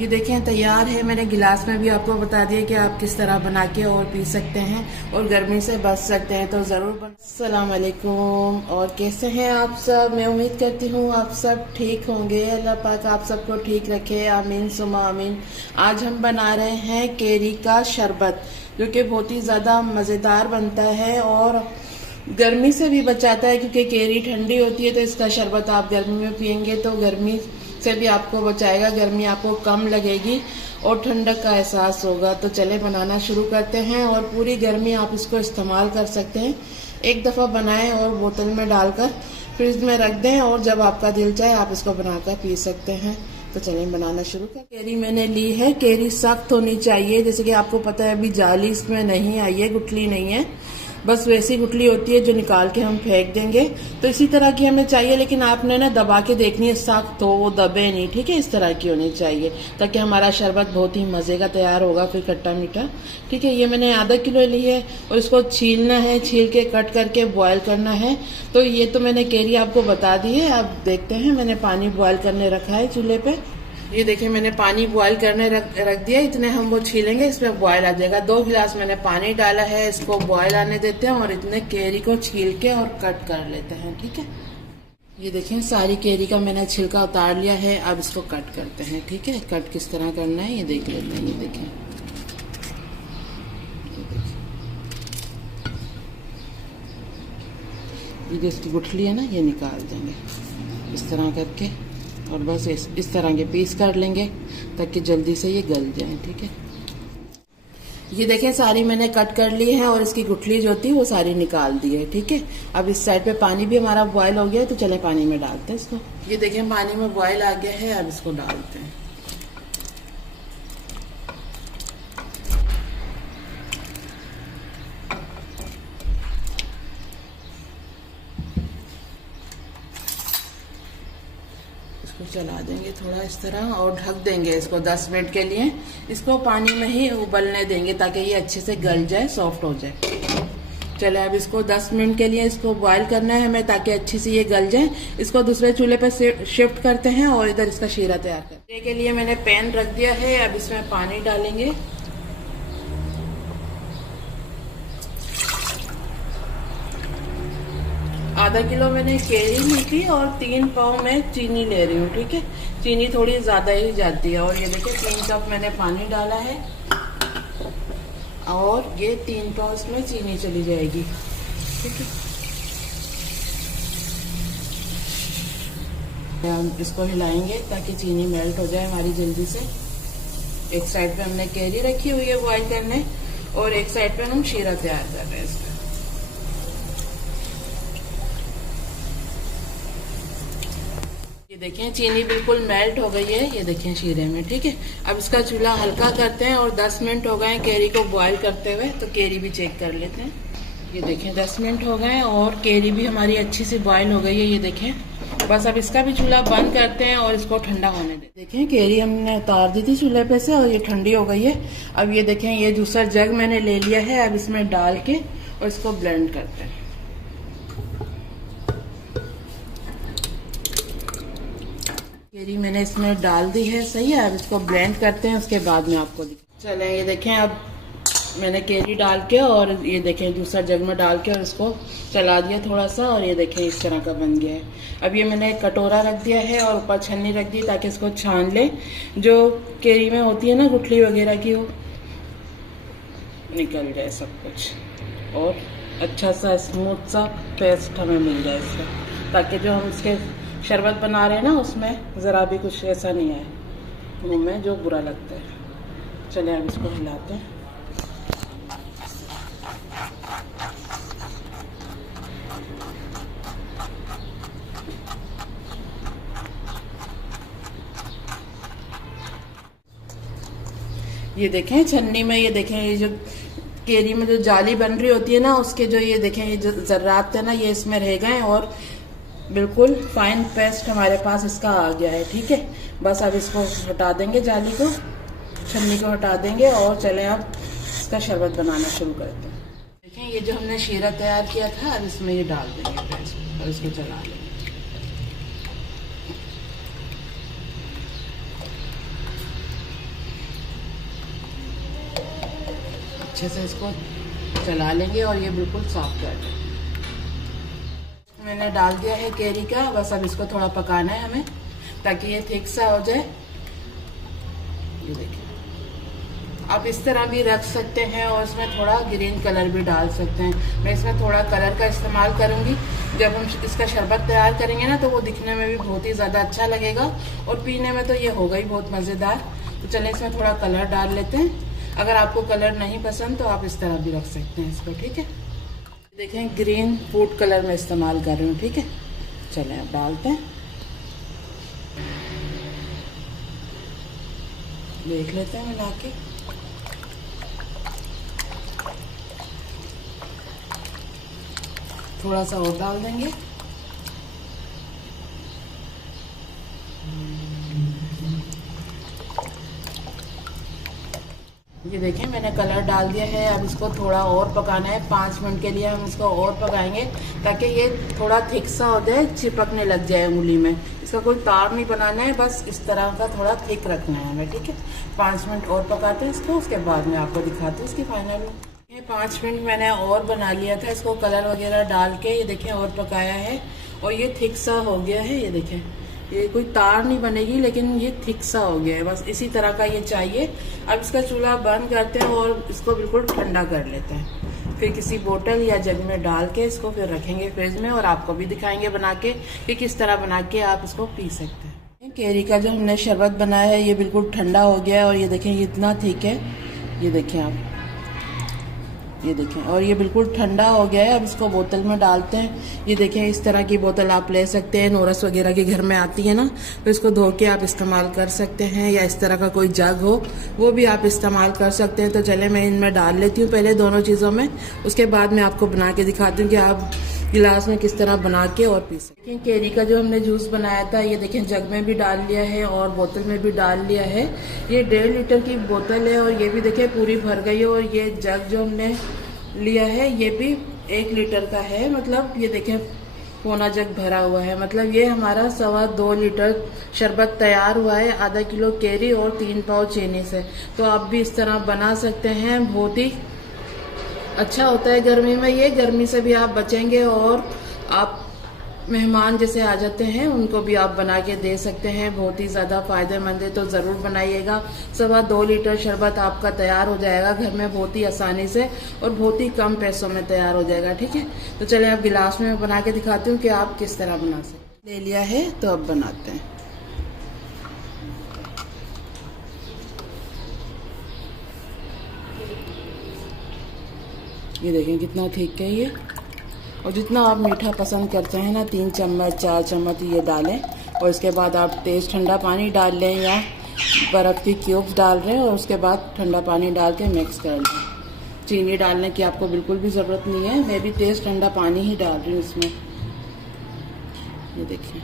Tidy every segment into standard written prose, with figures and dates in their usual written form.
ये देखें तैयार है। मैंने गिलास में भी आपको बता दिया कि आप किस तरह बना के और पी सकते हैं और गर्मी से बच सकते हैं, तो ज़रूर अस्सलाम वालेकुम। और कैसे हैं आप सब? मैं उम्मीद करती हूँ आप सब ठीक होंगे। अल्लाह पाक आप सबको ठीक रखे, आमीन सुमा आमीन। आज हम बना रहे हैं केरी का शरबत, जो कि बहुत ही ज़्यादा मज़ेदार बनता है और गर्मी से भी बचाता है, क्योंकि केरी ठंडी होती है। तो इसका शरबत आप गर्मी में पियेंगे तो गर्मी से भी आपको बचाएगा, गर्मी आपको कम लगेगी और ठंडक का एहसास होगा। तो चले बनाना शुरू करते हैं और पूरी गर्मी आप इसको इस्तेमाल कर सकते हैं। एक दफ़ा बनाएं और बोतल में डालकर फ्रिज में रख दें और जब आपका दिल चाहे आप इसको बनाकर पी सकते हैं। तो चलें बनाना शुरू कर। केरी मैंने ली है, केरी सख्त होनी चाहिए। जैसे कि आपको पता है अभी जाली इसमें नहीं आई है, गुठली नहीं है, बस वैसी गुठली होती है जो निकाल के हम फेंक देंगे। तो इसी तरह की हमें चाहिए, लेकिन आपने ना दबा के देखनी है, सख्त हो, वो दबे नहीं, ठीक है। इस तरह की होनी चाहिए ताकि हमारा शरबत बहुत ही मज़े का तैयार होगा, फिर खट्टा मीठा, ठीक है। ये मैंने आधा किलो ली है और इसको छीलना है, छील के कट करके बॉयल करना है। तो ये तो मैंने केरी आपको बता दी है। अब देखते हैं, मैंने पानी बॉयल करने रखा है चूल्हे पे। ये देखिए मैंने पानी बॉयल करने रख दिया। इतने हम वो छीलेंगे, इसमें बॉयल आ जाएगा। 2 गिलास मैंने पानी डाला है, इसको बॉयल आने देते हैं और इतने केरी को छील के और कट कर लेते हैं, ठीक है। ये देखें सारी केरी का मैंने छिलका उतार लिया है। अब इसको कट करते हैं, ठीक है। कट किस तरह करना है ये देख लेते हैं। ये देखें, ये जो इसकी गुठली है ना, ये निकाल देंगे इस तरह करके और बस इस तरह के पीस कर लेंगे ताकि जल्दी से ये गल जाए, ठीक है। ये देखें सारी मैंने कट कर ली है और इसकी गुठली जो थी वो सारी निकाल दी है, ठीक है। अब इस साइड पे पानी भी हमारा बॉयल हो गया है, तो चले पानी में डालते हैं इसको। ये देखें पानी में बॉयल आ गया है, अब इसको डालते हैं। चला देंगे थोड़ा इस तरह और ढक देंगे इसको 10 मिनट के लिए। इसको पानी में ही उबलने देंगे ताकि ये अच्छे से गल जाए, सॉफ्ट हो जाए। चले अब इसको 10 मिनट के लिए इसको बॉयल करना है हमें ताकि अच्छी से ये गल जाए। इसको दूसरे चूल्हे पे शिफ्ट करते हैं और इधर इसका शीरा तैयार करते हैं। के लिए मैंने पैन रख दिया है। अब इसमें पानी डालेंगे। आधा किलो मैंने केरी ली थी और 3 पाव में चीनी ले रही हूँ, ठीक है। चीनी थोड़ी ज़्यादा ही जाती है। और ये देखिए 3 कप मैंने पानी डाला है और ये 3 पाव इसमें चीनी चली जाएगी, ठीक है। हम इसको हिलाएंगे ताकि चीनी मेल्ट हो जाए हमारी जल्दी से। एक साइड पे हमने केरी रखी हुई है बॉयल करने और एक साइड पे हम शीरा तैयार कर रहे हैं इसका। देखें चीनी बिल्कुल मेल्ट हो गई है, ये देखें शीरे में, ठीक है। अब इसका चूल्हा हल्का करते हैं और 10 मिनट हो गए केरी को बॉयल करते हुए, तो केरी भी चेक कर लेते हैं। ये देखें 10 मिनट हो गए और केरी भी हमारी अच्छी से बॉयल हो गई है, ये देखें। बस अब इसका भी चूल्हा बंद करते हैं और इसको ठंडा होने देते हैं। देखें केरी हमने उतार दी थी चूल्हे पे से और ये ठंडी हो गई है। अब ये देखें ये जूसर जग मैंने ले लिया है। अब इसमें डाल के और इसको ब्लेंड करते हैं। केरी मैंने इसमें डाल दी है, सही है। अब इसको ब्लेंड करते हैं, उसके बाद में आपको चलें। ये देखें अब मैंने केरी डाल के और ये देखें दूसरा जग में डाल के और इसको चला दिया थोड़ा सा और ये देखें इस तरह का बन गया है। अब ये मैंने एक कटोरा रख दिया है और ऊपर छन्नी रख दी ताकि इसको छान ले। जो केरी में होती है ना गुठली वगैरह की, वो निकल जाए सब कुछ और अच्छा सा स्मूथ सा पेस्ट हमें मिल जाए इसका, ताकि जो हम इसके शरबत बना रहे हैं ना उसमें ज़रा भी कुछ ऐसा नहीं आए मुँह में जो बुरा लगता है। चलिए अब इसको हिलाते हैं। ये देखें छन्नी में, ये देखें ये जो केरी में जो जाली बन रही होती है ना, उसके जो ये देखें ये जो जर्रात थे ना, ये इसमें रह गए और बिल्कुल फाइन पेस्ट हमारे पास इसका आ गया है, ठीक है। बस अब इसको हटा देंगे, जाली को, छन्नी को हटा देंगे और चलें अब इसका शरबत बनाना शुरू करते हैं। देखें ये जो हमने शीरा तैयार किया था, अब इसमें ये डाल देंगे पेस्ट और इसको चला लेंगे। अच्छे से इसको चला लेंगे और ये बिल्कुल साफ कर देंगे। मैंने डाल दिया है कैरी का, बस अब इसको थोड़ा पकाना है हमें ताकि ये थिक सा हो जाए। ये देखिए, आप इस तरह भी रख सकते हैं और इसमें थोड़ा ग्रीन कलर भी डाल सकते हैं। मैं इसमें थोड़ा कलर का इस्तेमाल करूंगी। जब हम इसका शरबत तैयार करेंगे ना तो वो दिखने में भी बहुत ही ज़्यादा अच्छा लगेगा और पीने में तो ये होगा ही बहुत मज़ेदार। तो चलिए इसमें थोड़ा कलर डाल लेते हैं। अगर आपको कलर नहीं पसंद तो आप इस तरह भी रख सकते हैं इसको, ठीक है। देखें, ग्रीन फूड कलर में इस्तेमाल कर रही हूँ, ठीक है। चलें अब डालते हैं, देख लेते हैं मिला के। थोड़ा सा और डाल देंगे। ये देखें, मैंने कलर डाल दिया है। अब इसको थोड़ा और पकाना है, 5 मिनट के लिए हम इसको और पकाएंगे ताकि ये थोड़ा थिक सा हो जाए, चिपकने लग जाए उंगली में। इसका कोई तार नहीं बनाना है, बस इस तरह का थोड़ा थिक रखना है हमें, ठीक है। 5 मिनट और पकाते हैं इसको, उसके बाद मैं आपको दिखाती हूँ इसकी फाइनल लुक। 5 मिनट मैंने और बना लिया था इसको कलर वगैरह डाल के। ये देखें, और पकाया है और ये थिक सा हो गया है। ये देखें, ये कोई तार नहीं बनेगी लेकिन ये थिक सा हो गया है, बस इसी तरह का ये चाहिए। अब इसका चूल्हा बंद करते हैं और इसको बिल्कुल ठंडा कर लेते हैं। फिर किसी बोतल या जग में डाल के इसको फिर रखेंगे फ्रिज में और आपको भी दिखाएंगे बना के कि किस तरह बना के आप इसको पी सकते हैं। कैरी का जो हमने शरबत बनाया है ये बिल्कुल ठंडा हो गया है और ये देखें, ये इतना थिक है। ये देखें आप, ये देखें, और ये बिल्कुल ठंडा हो गया है। अब इसको बोतल में डालते हैं। ये देखें, इस तरह की बोतल आप ले सकते हैं, नोरस वगैरह के घर में आती है ना, तो इसको धो के आप इस्तेमाल कर सकते हैं, या इस तरह का कोई जग हो वो भी आप इस्तेमाल कर सकते हैं। तो चले मैं इनमें डाल लेती हूँ पहले दोनों चीज़ों में, उसके बाद मैं आपको बना के दिखाती हूँ कि आप गिलास में किस तरह बना के और पी सकते हैं। कैरी का जो हमने जूस बनाया था ये देखें, जग में भी डाल लिया है और बोतल में भी डाल लिया है। ये 1.5 लीटर की बोतल है और ये भी देखें पूरी भर गई है। और ये जग जो हमने लिया है ये भी 1 लीटर का है, मतलब ये देखें पौना जग भरा हुआ है। मतलब ये हमारा 2.25 लीटर शरबत तैयार हुआ है, आधा किलो कैरी और 3 पाव चीनी से। तो आप भी इस तरह बना सकते हैं, बहुत ही अच्छा होता है गर्मी में। ये गर्मी से भी आप बचेंगे और आप मेहमान जैसे आ जाते हैं उनको भी आप बना के दे सकते हैं, बहुत ही ज़्यादा फायदेमंद है। तो ज़रूर बनाइएगा। 2.25 लीटर शरबत आपका तैयार हो जाएगा घर में बहुत ही आसानी से और बहुत ही कम पैसों में तैयार हो जाएगा, ठीक है। तो चलिए अब गिलास में बना के दिखाती हूँ कि आप किस तरह बना सकते हैं। ले लिया है तो अब बनाते हैं। ये देखें कितना ठीक है ये। और जितना आप मीठा पसंद करते हैं ना, 3 चम्मच 4 चम्मच ये डालें। और इसके बाद आप तेज़ ठंडा पानी डाल लें या बर्फ़ की क्यूब्स डाल रहे हैं और उसके बाद ठंडा पानी डाल के मिक्स कर लें। चीनी डालने की आपको बिल्कुल भी ज़रूरत नहीं है, मैं भी तेज़ ठंडा पानी ही डाल रही हूँ इसमें। ये देखिए,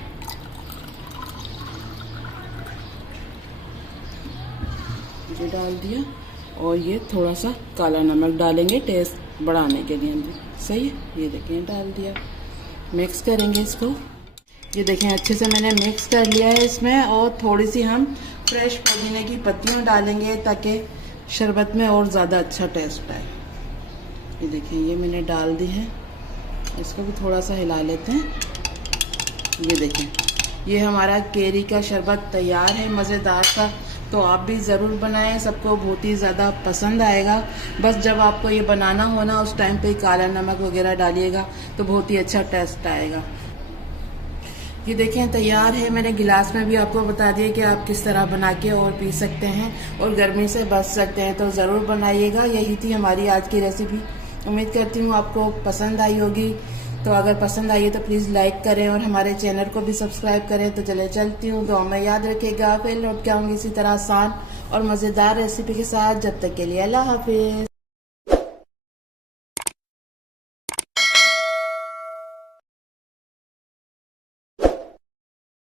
ये डाल दिया और ये थोड़ा सा काला नमक डालेंगे टेस्ट बढ़ाने के लिए अंदर, सही है। ये देखें डाल दिया, मिक्स करेंगे इसको। ये देखें अच्छे से मैंने मिक्स कर लिया है इसमें। और थोड़ी सी हम फ्रेश पुदीने की पत्तियां डालेंगे ताकि शरबत में और ज़्यादा अच्छा टेस्ट आए। ये देखें ये मैंने डाल दी है, इसको भी थोड़ा सा हिला लेते हैं। ये देखें, ये हमारा कैरी का शरबत तैयार है मज़ेदार सा। तो आप भी ज़रूर बनाएं, सबको बहुत ही ज़्यादा पसंद आएगा। बस जब आपको ये बनाना हो ना उस टाइम पे काला नमक वगैरह डालिएगा तो बहुत ही अच्छा टेस्ट आएगा। ये देखें तैयार है। मैंने गिलास में भी आपको बता दिया कि आप किस तरह बना के और पी सकते हैं और गर्मी से बच सकते हैं। तो ज़रूर बनाइएगा। यही थी हमारी आज की रेसिपी। उम्मीद करती हूँ आपको पसंद आई होगी। तो अगर पसंद आई है तो प्लीज़ लाइक करें और हमारे चैनल को भी सब्सक्राइब करें। तो चले चलती हूँ, दुआ में याद रखिएगा। फिर लौट के आऊँगी इसी तरह आसान और मज़ेदार रेसिपी के साथ। जब तक के लिए अल्लाह हाफिज़।